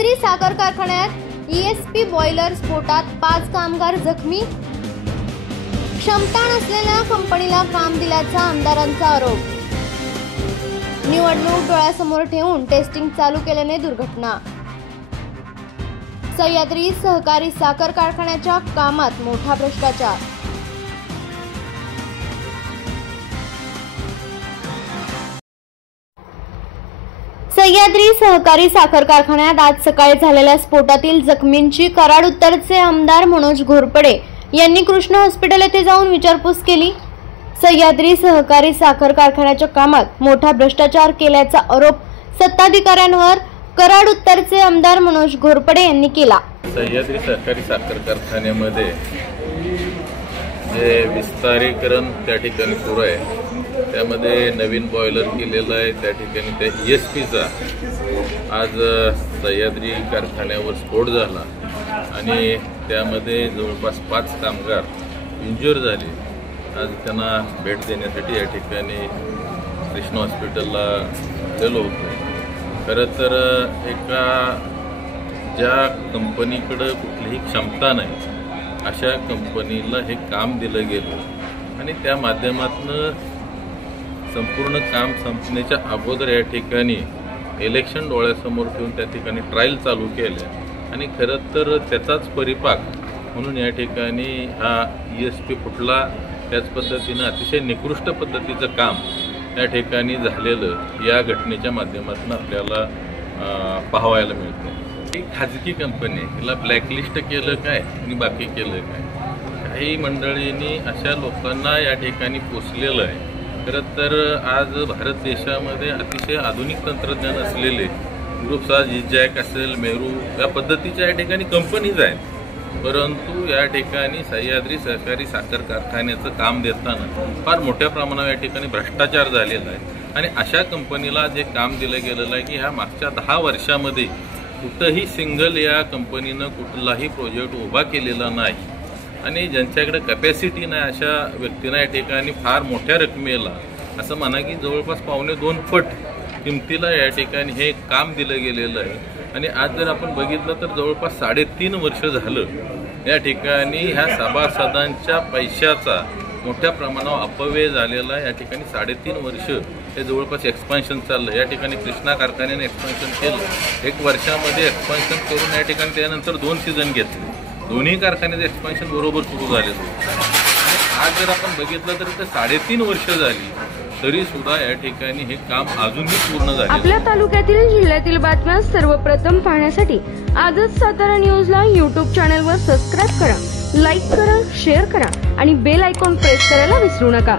सह्याद्री साखर कारखान्यात ESP boiler स्फोटात 5 कामगार जखमी। क्षमता नसलेल्या कंपनीला काम दिल्याचा आमदारांचा आरोप। निवडणूक डोळ्यासमोर ठेवून टेस्टिंग चालू केल्याने दुर्घटना। सह्याद्री सहकारी साखर कारखान्याच्या कामात मोठा भ्रष्टाचार। सह्याद्री सहकारी साखर कारखान्यात आज सकाळी झालेल्या स्फोटातील जखमींची कराड उत्तरचे आमदार मनोज घोरपडे यांनी कृष्ण हॉस्पिटल येथे जाऊन विचारपूस केली। सह्याद्री सहकारी साखर कारखान्याच्या कामात मोठा भ्रष्टाचार केल्याचा आरोप सत्ताधिकाऱ्यांवर कराड उत्तरचे आमदार मनोज घोरपडे यांनी केला। सह्याद्री सहकारी साखर कारखान्यामध्ये जे विस्तारीकरण त्या ठिकाणी सुरू आहे, त्यामध्ये नवीन बॉयलर केलेला आहे। त्या ठिकाणी त्या ESPचा आज सह्याद्री कारखान्यावर स्फोट झाला आणि त्यामध्ये जवळपास 5 कामगार इंज्युअर झाले। आज त्यांना भेट देण्यासाठी या ठिकाणी कृष्ण हॉस्पिटलला गेलो होतो। खरं तर एका ज्या कंपनीकडे कुठलीही क्षमता नाही अशा कंपनीला हे काम दिलं गेलं आणि त्या माध्यमातून संपूर्ण काम संपण्याच्या अगोदर या ठिकाणी इलेक्शन डोळ्यासमोर ठेवून त्या ठिकाणी ट्रायल चालू केल्या आणि खरं तर त्याचाच परिपाक म्हणून या ठिकाणी हा ESP फुटला। त्याच पद्धतीनं अतिशय निकृष्ट पद्धतीचं काम या ठिकाणी झालेलं या घटनेच्या माध्यमातून आपल्याला पाहायला मिळतं। ही खाजगी कंपनी आहे, तिला ब्लॅकलिस्ट केलं काय आणि बाकी केलं काय? काही मंडळींनी अशा लोकांना या ठिकाणी पोचलेलं आहे। खरं तर आज भारत देशामध्ये अतिशय आधुनिक तंत्रज्ञान असलेले ग्रुप्स, आज इजॅक असेल, मेरू या पद्धतीच्या या ठिकाणी कंपनीज आहेत, परंतु या ठिकाणी सह्याद्री सहकारी साखर कारखान्याचं काम देताना फार मोठ्या प्रमाणावर या ठिकाणी भ्रष्टाचार झालेला आहे आणि अशा कंपनीला जे काम दिलं गेलेलं आहे की ह्या मागच्या 10 वर्षामध्ये कुठंही सिंगल या कंपनीनं कुठलाही प्रोजेक्ट उभा केलेला नाही आणि ज्यांच्याकडे कॅपॅसिटी नाही अशा व्यक्तींना या ठिकाणी फार मोठ्या रकमेला, असं म्हणा की जवळपास 2.25 पट किमतीला या ठिकाणी हे काम दिलं गेलेलं आहे। आणि आज जर आपण बघितलं तर जवळपास 3.5 वर्ष झालं या ठिकाणी ह्या सभासदांच्या पैशाचा मोठ्या प्रमाणावर अपव्यय झालेला आहे। या ठिकाणी 3.5 वर्ष हे जवळपास एक्सपान्शन चाललं। या ठिकाणी कृष्णा कारखान्याने एक्सपान्शन केलं, 1 वर्षामध्ये एक्सपान्शन करून या ठिकाणी त्यानंतर 2 सीझन घेतले। दोन्ही कारखान्याचं एक्सपान्शन बरोबर सुरू झालेलं होतं आणि आज जर आपण बघितलं तर ते 3.5 वर्ष झाली तरी सुद्धा या ठिकाणी हे काम अजूनही पूर्ण झाले। आपल्या तालुक्यातील जिल्ह्यातील बातम्या सर्वप्रथम पाहण्यासाठी आजच सातारा न्यूजला YouTube चॅनलवर सबस्क्राईब करा, लाईक करा, शेअर करा आणि बेल आयकॉन प्रेस करायला विसरू नका।